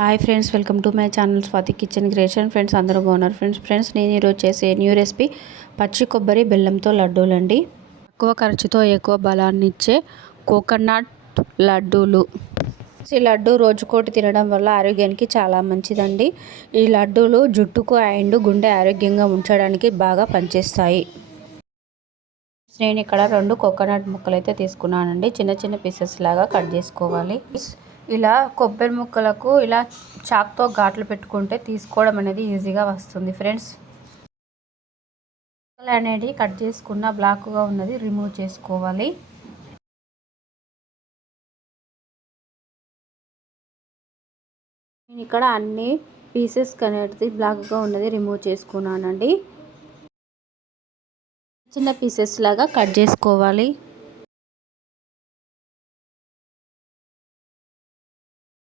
Hi friends welcome to my channel Swathi kitchen creation friends అందరూ బాగున్నారు. Friends friends నేను ఈరోజు చేసే న్యూ రెసిపీ పచ్చి కొబ్బరి బెల్లంతో లడ్డూలండి తక్కువ ఖర్చుతో ఎక్కువ బలాన్ని ఇచ్చే కోకోనట్ లడ్డూలు. ఈ లడ్డు రోజుకోటి తినడం వల్ల ఆరోగ్యానికి చాలా మంచిదండి. ఈ లడ్డూలు జుట్టుకు అండ్ గుండె ఆరోగ్యంగా ఉంచడానికి బాగా పనిచేస్తాయి. నేను ఇక్కడ రెండు కోకోనట్ ముక్కలు అయితే తీసుకున్నానండి. చిన్న చిన్న పీసెస్ లాగా కట్ చేసుకోవాలి. ఇలా కొబ్బరి ముక్కలకు ఇలా చాక్తో ఘాట్లు పెట్టుకుంటే తీసుకోవడం అనేది ఈజీగా వస్తుంది. ఫ్రెండ్స్ అనేది కట్ చేసుకున్న బ్లాక్గా ఉన్నది రిమూవ్ చేసుకోవాలి. నేను ఇక్కడ అన్ని పీసెస్ అనేది బ్లాక్గా ఉన్నది రిమూవ్ చేసుకున్నానండి. చిన్న పీసెస్ లాగా కట్ చేసుకోవాలి.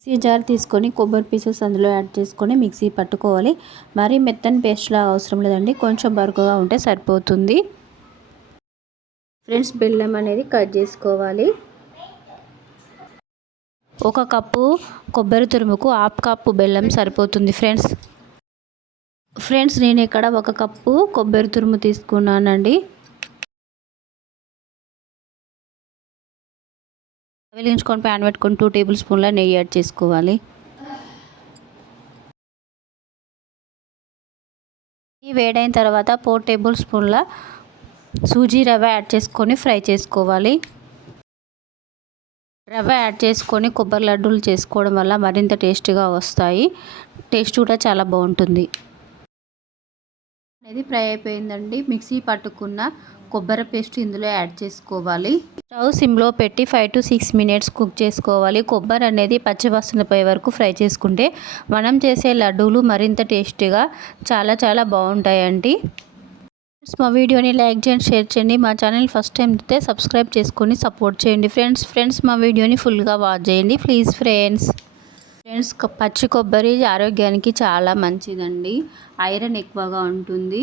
మిక్సీ జార్ తీసుకొని కొబ్బరి పీసెస్ అందులో యాడ్ చేసుకొని మిక్సీ పట్టుకోవాలి. మరీ మెత్తని పేస్ట్లా అవసరం లేదండి. కొంచెం బరుకుగా ఉంటే సరిపోతుంది. ఫ్రెండ్స్ బెల్లం అనేది కట్ చేసుకోవాలి. ఒక కప్పు కొబ్బరి తురుముకు హాఫ్ కప్పు బెల్లం సరిపోతుంది ఫ్రెండ్స్. ఫ్రెండ్స్ నేను ఇక్కడ ఒక కప్పు కొబ్బరి తురుము తీసుకున్నానండి. వెలిగించుకొని ప్యాన్ పెట్టుకొని టూ టేబుల్ స్పూన్ల నెయ్యి యాడ్ చేసుకోవాలి. ఈ వేడైన తర్వాత ఫోర్ టేబుల్ స్పూన్ల సూజీ రవ్వ యాడ్ చేసుకొని ఫ్రై చేసుకోవాలి. రవ్వ యాడ్ చేసుకొని కొబ్బరి లడ్డూలు చేసుకోవడం వల్ల మరింత టేస్టీగా వస్తాయి. టేస్ట్ కూడా చాలా బాగుంటుంది. అనేది ఫ్రై అయిపోయిందండి. మిక్సీ పట్టుకున్న కొబ్బరి పేస్ట్ ఇందులో యాడ్ చేసుకోవాలి. స్టవ్ సిమ్లో పెట్టి five to six minutes cook చేసుకోవాలి. కొబ్బరి అనేది పచ్చివాసన పోయే వరకు ఫ్రై చేసుకుంటే మనం చేసే లడ్డూలు మరింత టేస్టీగా చాలా చాలా బాగుంటాయండి. ఫ్రెండ్స్ మా వీడియోని లైక్ చేయండి షేర్ చేయండి. మా ఛానల్ ఫస్ట్ టైం అయితే సబ్స్క్రైబ్ చేసుకొని సపోర్ట్ చేయండి. ఫ్రెండ్స్ ఫ్రెండ్స్ మా వీడియోని ఫుల్గా వాచ్ చేయండి ప్లీజ్ ఫ్రెండ్స్. ఫ్రెండ్స్ పచ్చి కొబ్బరి ఆరోగ్యానికి చాలా మంచిదండి. ఐరన్ ఎక్కువగా ఉంటుంది.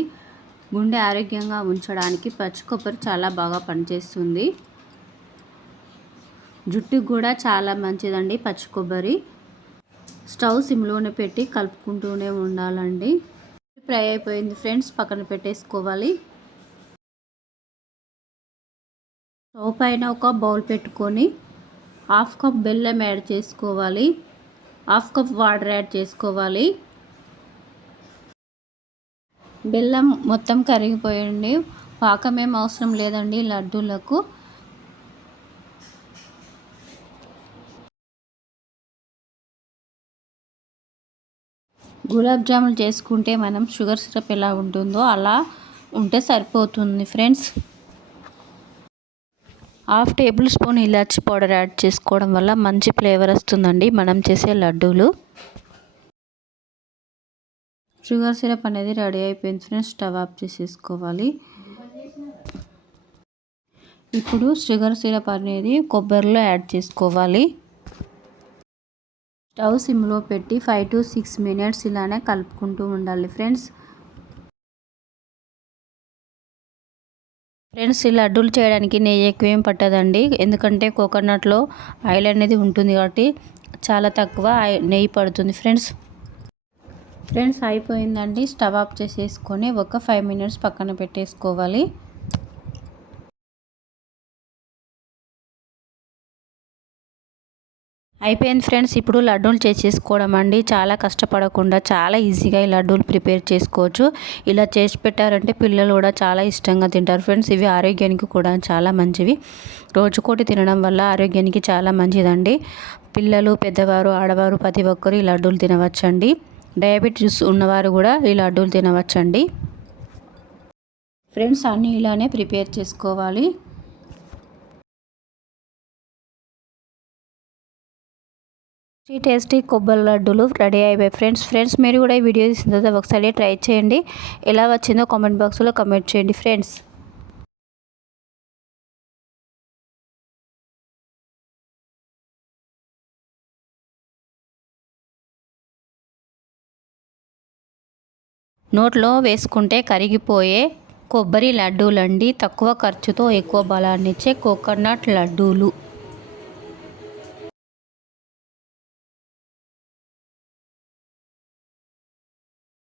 గుండె ఆరోగ్యంగా ఉంచడానికి పచ్చి కొబ్బరి చాలా బాగా పనిచేస్తుంది. జుట్టుకు కూడా చాలా మంచిదండి పచ్చి కొబ్బరి. స్టవ్ సిమ్లోనే పెట్టి కలుపుకుంటూనే ఉండాలండి. ఫ్రై అయిపోయింది ఫ్రెండ్స్ పక్కన పెట్టేసుకోవాలి. స్టవ్ పైన ఒక బౌల్ పెట్టుకొని హాఫ్ కప్ బెల్లం యాడ్ చేసుకోవాలి. హాఫ్ కప్ వాటర్ యాడ్ చేసుకోవాలి. బెల్లం మొత్తం కరిగిపోయండి పాకం ఏం అవసరం లేదండి లడ్డూలకు. గులాబ్ జాములు చేసుకుంటే మనం షుగర్ సిరప్ ఎలా ఉంటుందో అలా ఉంటే సరిపోతుంది ఫ్రెండ్స్. హాఫ్ టేబుల్ స్పూన్ ఇలాచి పౌడర్ యాడ్ చేసుకోవడం వల్ల మంచి ఫ్లేవర్ వస్తుందండి మనం చేసే లడ్డూలు. షుగర్ సిరప్ అనేది రెడీ అయిపోయింది ఫ్రెండ్స్. స్టవ్ ఆఫ్ చేసేసుకోవాలి. ఇప్పుడు షుగర్ సిరప్ అనేది కొబ్బరిలో యాడ్ చేసుకోవాలి. స్టవ్ సిమ్లో పెట్టి ఫైవ్ టు సిక్స్ మినిట్స్ ఇలానే కలుపుకుంటూ ఉండాలి ఫ్రెండ్స్. ఫ్రెండ్స్ ఈ లడ్డూలు చేయడానికి నెయ్యి ఎక్కువేం పట్టదండి. ఎందుకంటే కోకోనట్లో ఆయిల్ అనేది ఉంటుంది కాబట్టి చాలా తక్కువ నెయ్యి పడుతుంది ఫ్రెండ్స్. ఫ్రెండ్స్ అయిపోయిందండి. స్టవ్ ఆఫ్ చేసేసుకొని ఒక ఫైవ్ మినిట్స్ పక్కన పెట్టేసుకోవాలి. అయిపోయింది ఫ్రెండ్స్. ఇప్పుడు లడ్డూలు చేసేసుకోవడం అండి. చాలా కష్టపడకుండా చాలా ఈజీగా ఈ లడ్డూలు ప్రిపేర్ చేసుకోవచ్చు. ఇలా చేసి పెట్టారంటే పిల్లలు కూడా చాలా ఇష్టంగా తింటారు. ఫ్రెండ్స్ ఇవి ఆరోగ్యానికి కూడా చాలా మంచివి. రోజుకోటి తినడం వల్ల ఆరోగ్యానికి చాలా మంచిదండి. పిల్లలు పెద్దవారు ఆడవారు ప్రతి ఒక్కరు ఈ లడ్డూలు తినవచ్చండి. డయాబెటీస్ ఉన్నవారు కూడా ఈ లడ్డూలు తినవచ్చండి. ఫ్రెండ్స్ అన్నీ ఇలానే ప్రిపేర్ చేసుకోవాలి. టేస్టీ కొబ్బరి లడ్డూలు రెడీ అయిపోయాయి. ఫ్రెండ్స్ ఫ్రెండ్స్ మీరు కూడా ఈ వీడియో తీసిన తర్వాత ఒకసారి ట్రై చేయండి. ఎలా వచ్చిందో కామెంట్ బాక్స్లో కమెంట్ చేయండి ఫ్రెండ్స్. నోట్లో వేసుకుంటే కరిగిపోయే కొబ్బరి లడ్డూలండి. తక్కువ ఖర్చుతో ఎక్కువ బలాన్నిచ్చే కోకోనట్ లడ్డూలు.